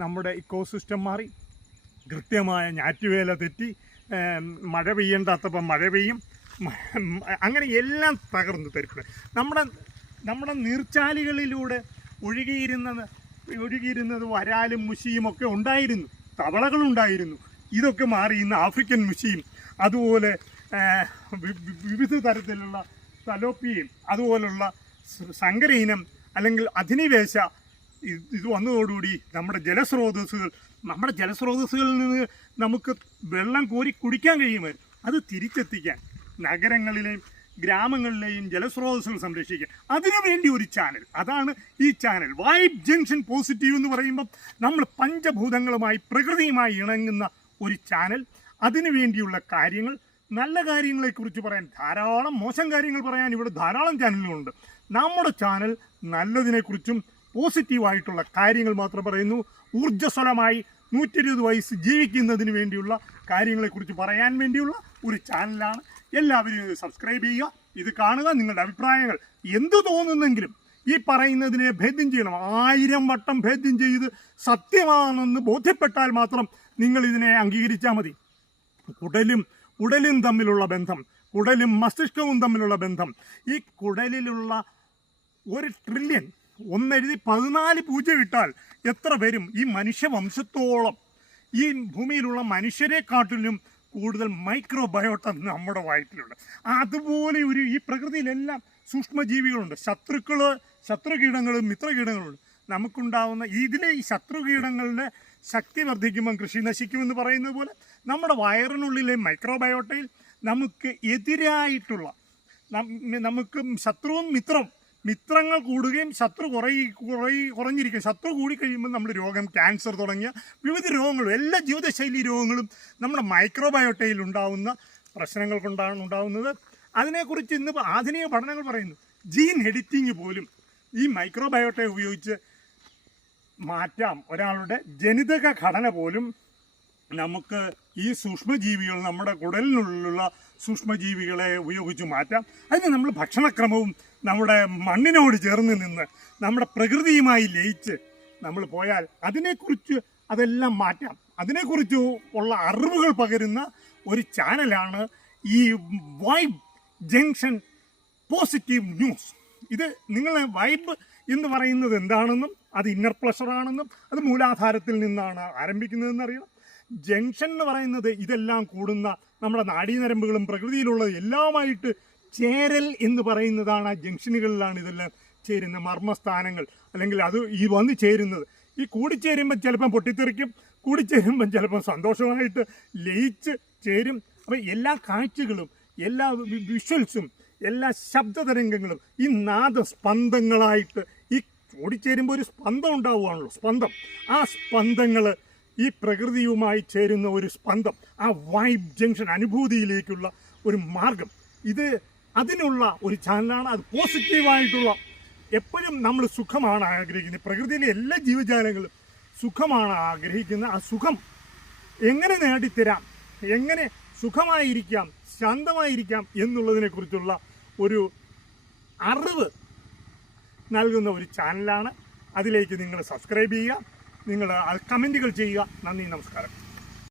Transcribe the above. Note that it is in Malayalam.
നമ്മുടെ ഇക്കോസിസ്റ്റം മാറി, കൃത്യമായ ഞാറ്റുവേല തെറ്റി, മഴ പെയ്യേണ്ടാത്തപ്പം മഴ പെയ്യും, അങ്ങനെ എല്ലാം തകർന്നു തരിപ്പണം. നമ്മുടെ നീർച്ചാലുകളിലൂടെ ഒഴുകിയിരുന്നത് വരാലും മുഷിയും ഒക്കെ ഉണ്ടായിരുന്നു, തവളകളുണ്ടായിരുന്നു. ഇതൊക്കെ മാറി ഇന്ന് ആഫ്രിക്കൻ മുഷിയും അതുപോലെ വിവിധ തരത്തിലുള്ള തലോപ്പിയും അതുപോലുള്ള സങ്കര ഇനം അല്ലെങ്കിൽ അധിനിവേശ ഇത് വന്നതോടുകൂടി നമ്മുടെ ജലസ്രോതസ്സുകളിൽ നിന്ന് നമുക്ക് വെള്ളം കോരി കുടിക്കാൻ കഴിയുമായിരുന്നു. അത് തിരിച്ചെത്തിക്കാൻ നഗരങ്ങളിലെയും ഗ്രാമങ്ങളിലെയും ജലസ്രോതസ്സുകൾ സംരക്ഷിക്കാൻ അതിനുവേണ്ടി ഒരു ചാനൽ, അതാണ് ഈ ചാനൽ വൈബ് ജംഗ്ഷൻ പോസിറ്റീവ് എന്ന് പറയുമ്പം നമ്മൾ പഞ്ചഭൂതങ്ങളുമായി പ്രകൃതിയുമായി ഇണങ്ങുന്ന ഒരു ചാനൽ. അതിനു വേണ്ടിയുള്ള കാര്യങ്ങൾ, നല്ല കാര്യങ്ങളെക്കുറിച്ച് പറയാൻ ധാരാളം, മോശം കാര്യങ്ങൾ പറയാൻ ഇവിടെ ധാരാളം ചാനലുകളുണ്ട്. നമ്മുടെ ചാനൽ നല്ലതിനെക്കുറിച്ചും പോസിറ്റീവായിട്ടുള്ള കാര്യങ്ങൾ മാത്രം പറയുന്നു. ഊർജ്ജസ്വലമായി 120 വയസ്സ് ജീവിക്കുന്നതിന് വേണ്ടിയുള്ള കാര്യങ്ങളെക്കുറിച്ച് പറയാൻ വേണ്ടിയുള്ള ഒരു ചാനലാണ്. എല്ലാവരും ഇത് സബ്സ്ക്രൈബ് ചെയ്യുക, ഇത് കാണുക. നിങ്ങളുടെ അഭിപ്രായങ്ങൾ എന്തു തോന്നുന്നെങ്കിലും ഈ പറയുന്നതിനെ ഭേദ്യം ചെയ്യണം. 1000 വട്ടം ഭേദ്യം ചെയ്ത് സത്യമാണെന്ന് ബോധ്യപ്പെട്ടാൽ മാത്രം നിങ്ങൾ ഇതിനെ അംഗീകരിച്ചാൽ മതി. കുടലും തമ്മിലുള്ള ബന്ധം, കുടലും മസ്തിഷ്കവും തമ്മിലുള്ള ബന്ധം, ഈ കുടലിലുള്ള 1 ട്രില്യൺ ഒന്നെഴുതി 14 പൂജ്യം ഇട്ടാൽ എത്ര വരും? ഈ മനുഷ്യവംശത്തോളം, ഈ ഭൂമിയിലുള്ള മനുഷ്യരെക്കാട്ടിലും കൂടുതൽ മൈക്രോബയോട്ട നമ്മുടെ വയറ്റിലുണ്ട്. അതുപോലെ ഈ പ്രകൃതിയിലെല്ലാം സൂക്ഷ്മജീവികളുണ്ട്. ശത്രുകീടങ്ങളും മിത്രകീടങ്ങളുണ്ട്. നമുക്കുണ്ടാവുന്ന ഈ ശത്രുകീടങ്ങളുടെ ശക്തി വർദ്ധിക്കുമ്പം കൃഷി നശിക്കുമെന്ന് പറയുന്നത് പോലെ നമ്മുടെ വയറിനുള്ളിലെ മൈക്രോബയോട്ടയിൽ നമുക്ക് എതിരായിട്ടുള്ള, നമുക്ക് ശത്രുവും മിത്രങ്ങൾ കൂടുകയും ശത്രു കുറഞ്ഞിരിക്കും. ശത്രു കൂടിക്കഴിയുമ്പോൾ നമ്മുടെ രോഗം, ക്യാൻസർ തുടങ്ങിയ വിവിധ രോഗങ്ങളും എല്ലാ ജീവിതശൈലി രോഗങ്ങളും നമ്മുടെ മൈക്രോബയോട്ടയിൽ ഉണ്ടാവുന്ന പ്രശ്നങ്ങൾ കൊണ്ടാണ് ഉണ്ടാവുന്നത്. അതിനെക്കുറിച്ച് ഇന്ന് ആധുനിക പഠനങ്ങൾ പറയുന്നു. ജീൻ എഡിറ്റിംഗ് പോലും ഈ മൈക്രോബയോട്ടയെ ഉപയോഗിച്ച് മാറ്റാം. ഒരാളുടെ ജനിതക ഘടന പോലും നമുക്ക് ഈ സൂക്ഷ്മജീവികൾ, നമ്മുടെ കുടലിനുള്ള സൂക്ഷ്മജീവികളെ ഉപയോഗിച്ച് മാറ്റാം. അതിന് നമ്മൾ ഭക്ഷണക്രമവും നമ്മുടെ മണ്ണിനോട് ചേർന്ന് നിന്ന് നമ്മുടെ പ്രകൃതിയുമായി ലയിച്ച് നമ്മൾ പോയാൽ അതിനെക്കുറിച്ച് അതെല്ലാം മാറ്റാം. അതിനെക്കുറിച്ച് ഉള്ള അറിവുകൾ പകരുന്ന ഒരു ചാനലാണ് ഈ വൈബ് ജംഗ്ഷൻ പോസിറ്റീവ് ന്യൂസ്. ഇത് നിങ്ങളെ വൈബ് എന്ന് പറയുന്നത് എന്താണെന്നും അത് ഇന്നർ പ്ലഷറാണെന്നും അത് മൂലാധാരത്തിൽ നിന്നാണ് ആരംഭിക്കുന്നതെന്ന് അറിയണം. ജംഗ്ഷൻ എന്ന് പറയുന്നത് ഇതെല്ലാം കൂടുന്ന നമ്മുടെ നാഡീനരമ്പുകളും പ്രകൃതിയിലുള്ള എല്ലാമായിട്ട് ചേരൽ എന്ന് പറയുന്നതാണ്. ആ ജംഗ്ഷനുകളിലാണ് ഇതെല്ലാം ചേരുന്ന മർമ്മസ്ഥാനങ്ങൾ, അല്ലെങ്കിൽ അത് ഈ വന്ന് ചേരുന്നത്. ഈ കൂടിച്ചേരുമ്പം ചിലപ്പം പൊട്ടിത്തെറിക്കും, കൂടിച്ചേരുമ്പം ചിലപ്പം സന്തോഷമായിട്ട് ലയിച്ച് ചേരും. അപ്പം എല്ലാ കാഴ്ചകളും, എല്ലാ വിഷ്വൽസും, എല്ലാ ശബ്ദതരംഗങ്ങളും ഈ നാദസ്പന്ദങ്ങളായിട്ട് ഈ ഓടിച്ചേരുമ്പോൾ ഒരു സ്പന്ദം ഉണ്ടാവുകയാണല്ലോ, സ്പന്ദം. ആ സ്പന്ദങ്ങൾ ഈ പ്രകൃതിയുമായി ചേരുന്ന ഒരു സ്പന്ദം, ആ വൈബ് ജംഗ്ഷൻ അനുഭൂതിയിലേക്കുള്ള ഒരു മാർഗം. ഇത് അതിനുള്ള ഒരു ചാനലാണ്. അത് പോസിറ്റീവായിട്ടുള്ള, എപ്പോഴും നമ്മൾ സുഖമാണ് ആഗ്രഹിക്കുന്നത്. പ്രകൃതിയിലെ എല്ലാ ജീവജാലങ്ങളും സുഖമാണ് ആഗ്രഹിക്കുന്നത്. ആ സുഖം എങ്ങനെ നേടിത്തരാം, എങ്ങനെ സുഖമായിരിക്കാം, ശാന്തമായിരിക്കാം എന്നുള്ളതിനെക്കുറിച്ചുള്ള ഒരു അറിവ് നൽകുന്ന ഒരു ചാനലാണ്. അതിലേക്ക് നിങ്ങൾ സബ്സ്ക്രൈബ് ചെയ്യുക, നിങ്ങൾ കമൻറ്റുകൾ ചെയ്യുക. നന്ദി, നമസ്കാരം.